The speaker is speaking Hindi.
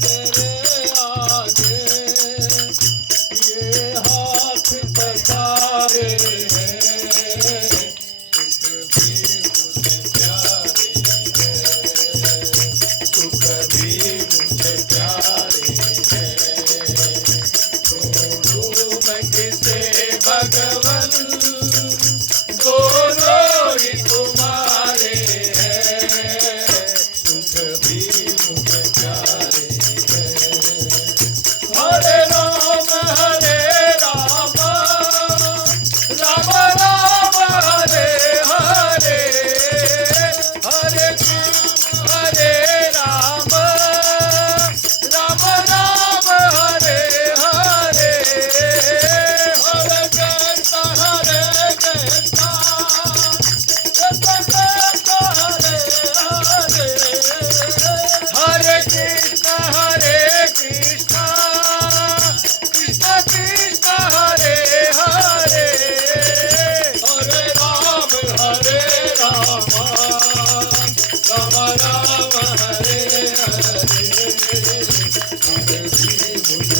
आगे ये हाथ पसारे Thank you.